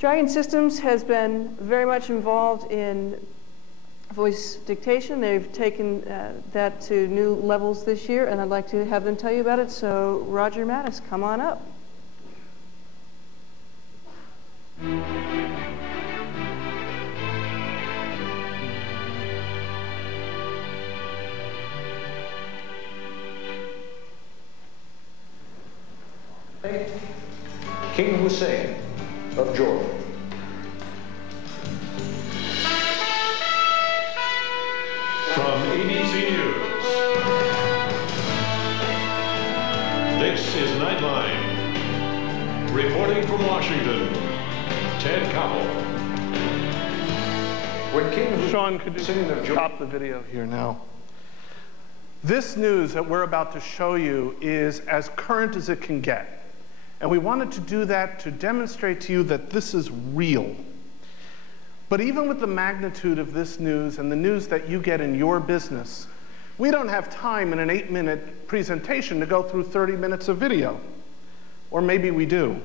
Dragon Systems has been very much involved in voice dictation. They've taken that to new levels this year, and I'd like to have them tell you about it. So, Roger Matus, come on up. King Hussein of Jordan. From ABC News, this is Nightline. Reporting from Washington, Ted Koppel. When King Sean, could you stop the video here now? This news that we're about to show you is as current as it can get. And we wanted to do that to demonstrate to you that this is real. But even with the magnitude of this news and the news that you get in your business, we don't have time in an 8-minute presentation to go through 30 minutes of video. Or maybe we do.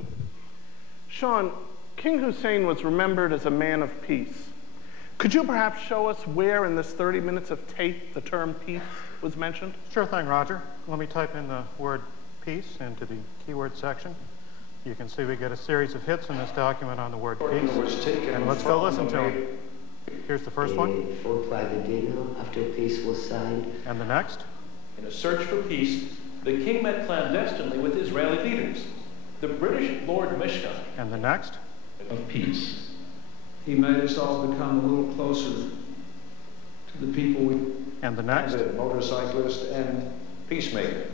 Sean, King Hussein was remembered as a man of peace. Could you perhaps show us where in this 30 minutes of tape the term peace was mentioned? Sure thing, Roger. Let me type in the word peace into the keyword section. You can see we get a series of hits in this document on the word peace. And let's go listen to them. Here's the first one. For private dinner after peace was signed. And the next. In a search for peace, the king met clandestinely with Israeli leaders. The British Lord Mishkan. And the next. Of peace. He made us all become a little closer to the people we... And the next. And a motorcyclist and peacemaker.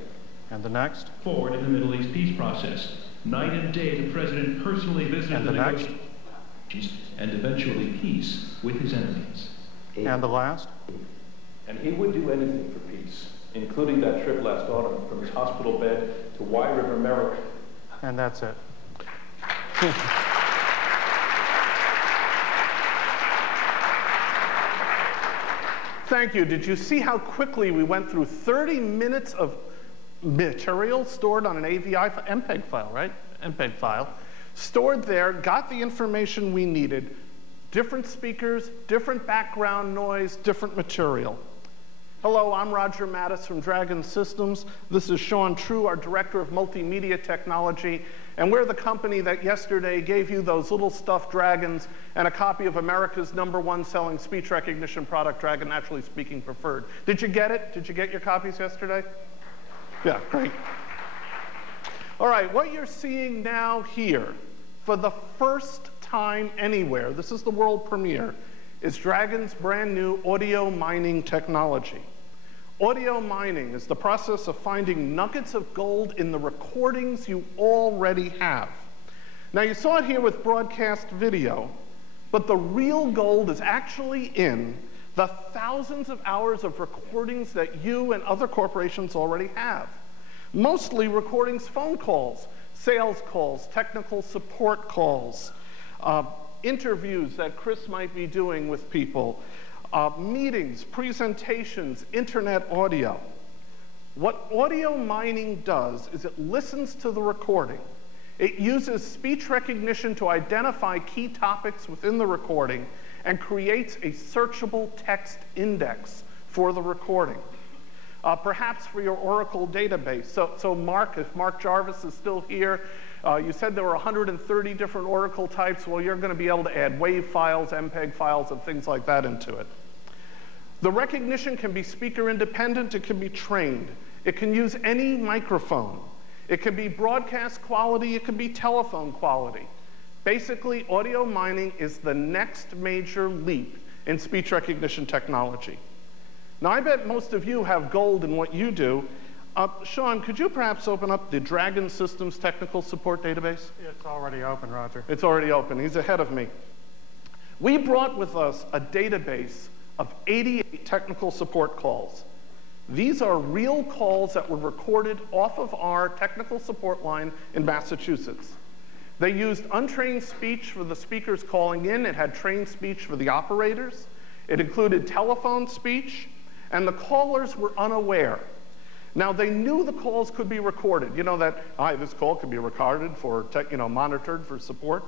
And the next. Forward in the Middle East peace process. Night and day, the president personally visited the negotiations and eventually peace with his enemies. And the last. And he would do anything for peace, including that trip last autumn from his hospital bed to Wye River, Maryland. And that's it. Thank you. Did you see how quickly we went through 30 minutes of material stored on an AVI MPEG file, right? MPEG file. Stored there, got the information we needed, different speakers, different background noise, different material. Hello, I'm Roger Matus from Dragon Systems. This is Sean True, our Director of Multimedia Technology, and we're the company that yesterday gave you those little stuffed dragons and a copy of America's #1 selling speech recognition product, Dragon Naturally Speaking Preferred. Did you get it? Did you get your copies yesterday? Yeah, great. All right, what you're seeing now here, for the first time anywhere, this is the world premiere, is Dragon's brand new audio mining technology. Audio mining is the process of finding nuggets of gold in the recordings you already have. Now, you saw it here with broadcast video, but the real gold is actually in the thousands of hours of recordings that you and other corporations already have. Mostly recordings, phone calls, sales calls, technical support calls, interviews that Chris might be doing with people, meetings, presentations, internet audio. What audio mining does is it listens to the recording. It uses speech recognition to identify key topics within the recording and creates a searchable text index for the recording. Perhaps for your Oracle database. So Mark, if Mark Jarvis is still here, you said there were 130 different Oracle types. Well, you're going to be able to add WAV files, MPEG files, and things like that into it. The recognition can be speaker independent. It can be trained. It can use any microphone. It can be broadcast quality. It can be telephone quality. Basically, audio mining is the next major leap in speech recognition technology. Now, I bet most of you have gold in what you do. Sean, could you perhaps open up the Dragon Systems Technical Support Database? It's already open, Roger. It's already open. He's ahead of me. We brought with us a database of 88 technical support calls. These are real calls that were recorded off of our technical support line in Massachusetts. They used untrained speech for the speakers calling in. It had trained speech for the operators. It included telephone speech. And the callers were unaware. Now, they knew the calls could be recorded. You know that, this call could be recorded for, monitored for support.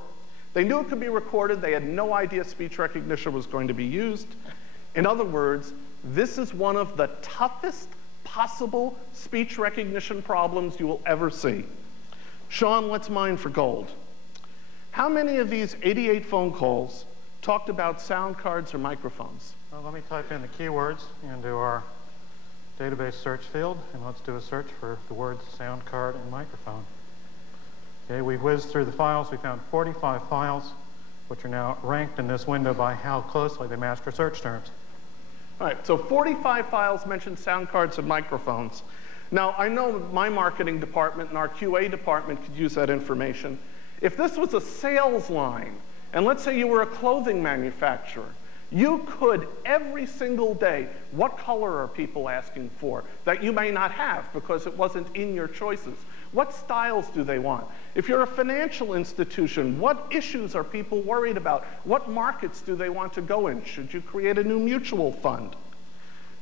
They knew it could be recorded. They had no idea speech recognition was going to be used. In other words, this is one of the toughest possible speech recognition problems you will ever see. Sean, let's mine for gold. How many of these 88 phone calls talked about sound cards or microphones? Well, let me type in the keywords into our database search field, and let's do a search for the words sound card and microphone. Okay, we whizzed through the files. We found 45 files, which are now ranked in this window by how closely they matched our search terms. All right, so 45 files mentioned sound cards and microphones. Now, I know my marketing department and our QA department could use that information. If this was a sales line, and let's say you were a clothing manufacturer, you could every single day, what color are people asking for that you may not have because it wasn't in your choices? What styles do they want? If you're a financial institution, what issues are people worried about? What markets do they want to go in? Should you create a new mutual fund?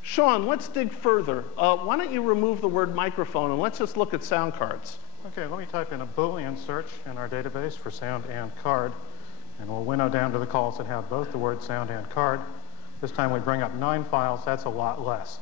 Sean, let's dig further. Why don't you remove the word microphone and let's just look at sound cards. Okay, let me type in a Boolean search in our database for sound and card, and we'll winnow down to the calls that have both the word sound and card. This time we bring up 9 files. That's a lot less.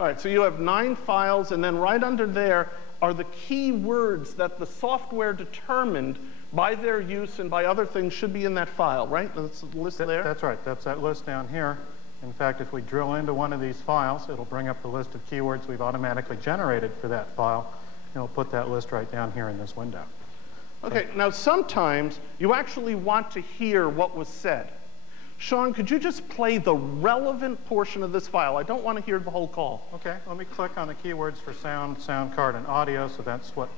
All right, so you have 9 files, and then right under there are the key words that the software determined by their use and by other things should be in that file, right? That's the list there? That's right. That's that list down here. In fact, if we drill into one of these files, it'll bring up the list of keywords we've automatically generated for that file, and it'll put that list right down here in this window. Okay, now sometimes you actually want to hear what was said. Sean, could you just play the relevant portion of this file? I don't want to hear the whole call. Okay, let me click on the keywords for sound, sound card, and audio. So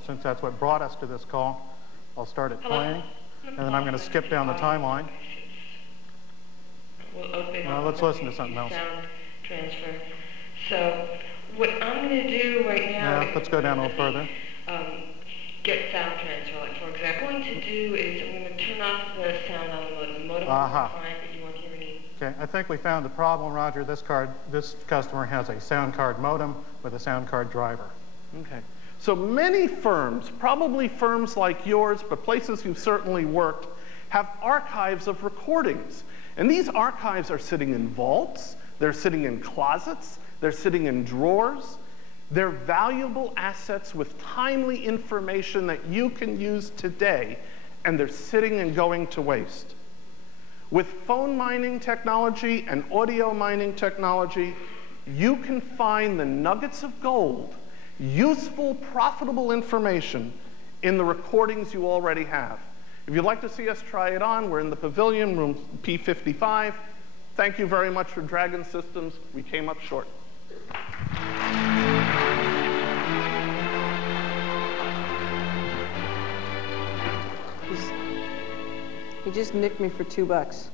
since that's what brought us to this call, I'll start it playing, and then I'm going to skip down the timeline. We'll open let's listen to something else. Sound transfer. So what I'm going to do right now. Yeah, let's go down a little further. Get sound transfer. Like for example, what I'm going to do is I'm going to turn off the sound on the modem. The modem is fine, but you won't hear any. Okay, I think we found the problem, Roger. This customer has a sound card modem with a sound card driver. Okay. So many firms, probably firms like yours, but places you've certainly worked, have archives of recordings. And these archives are sitting in vaults, they're sitting in closets, they're sitting in drawers. They're valuable assets with timely information that you can use today, and they're sitting and going to waste. With phone mining technology and audio mining technology, you can find the nuggets of gold, useful, profitable information in the recordings you already have. If you'd like to see us try it on, we're in the pavilion, room P55. Thank you very much for Dragon Systems. We came up short. He just nicked me for $2.